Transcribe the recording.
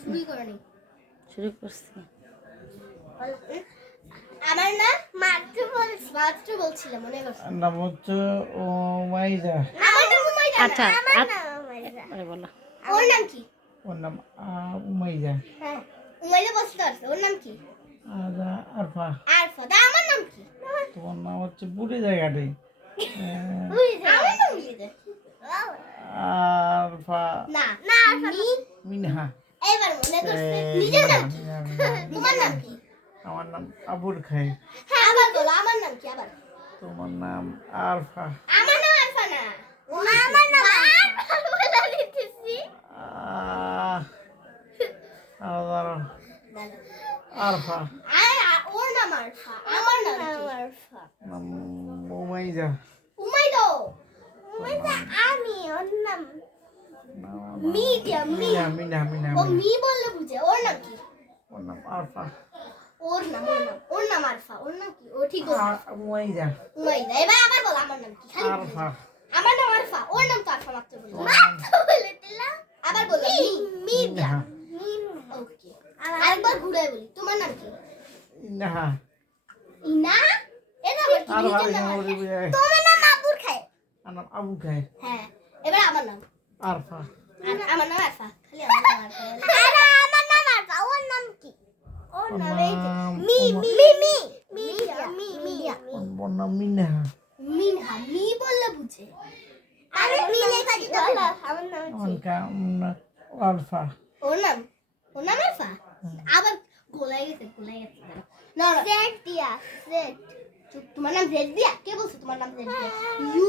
শুরুই করেনি শুরু করছি। আমার নাম মাত্র বলছি মাত্র বলছিলাম মনে করছি নাম হচ্ছে ও আমার নাম উমাইদা না, আচ্ছা, আমার আচ্ছা। নাম উমাইদা। আরে বলো। ওর নাম কি? ওর নাম উমাইজা। হ্যাঁ উমাইদা বলতে পারছে ওর নাম কি? আর আরফা। আর ফদা আমার নাম কি? তোমার নাম হচ্ছে বুড়ি আমার নাম আরফা। না না আর ফদা মিনহা। এবার মনে করছে নিজের নাম কি। তোমার নাম কি? আমার নাম আবুল খাই। হ্যাঁ আবার বলো আমার নাম কি আবার? তোমার নাম আরফা। আমার নাম আরফা না। আমার নাম আরফা। বলে দিতেছি আরফা। আর আর- ওর নাম আরফা। আমার নাম আরফা। নাম উমাইজা। উমাইদা উমাইদা আমি ওর নাম মি ও মি বললে বুঝে ওর নাম কি ওর নাম আরফা ওর নাম ওর নাম ওর নাম আরফা ওর নাম কি ও ঠিক উমাইদা এবার আবার বল আমার নাম কি খালি আরফা আমার নাম আরফা ওর নাম তো আরফা মাত্র বললাম মাত্র বলে দিলাম আবার বলো মি মিডিয়া মিনহা ওকে আরেকবার ঘুরে বলি তোমার নাম কি ইনা এটা তোমার নাম আব্বুর খায় নাম আবু হ্যাঁ এবার আমার নাম আরফা। আমার নাম আরফা। খালি আমার নাম আরফা আরে আমার নাম আরফা। ওর নাম কি? ওর নাম এই যে নাম মি মি। মি মি। ওর নাম মিনহা। মিনহা মি বললে বুঝে। আরে মি লেখা দিতে বলো আমার নাম নাম আরফা। ওর নাম ওর নাম আরফা? আবার গোলাই গেছে গোলাই গেছে। না না। জেড দিয়া জেড তোমার নাম জেড দিয়া কে বলছো তোমার নাম জেড দিয়া ইউ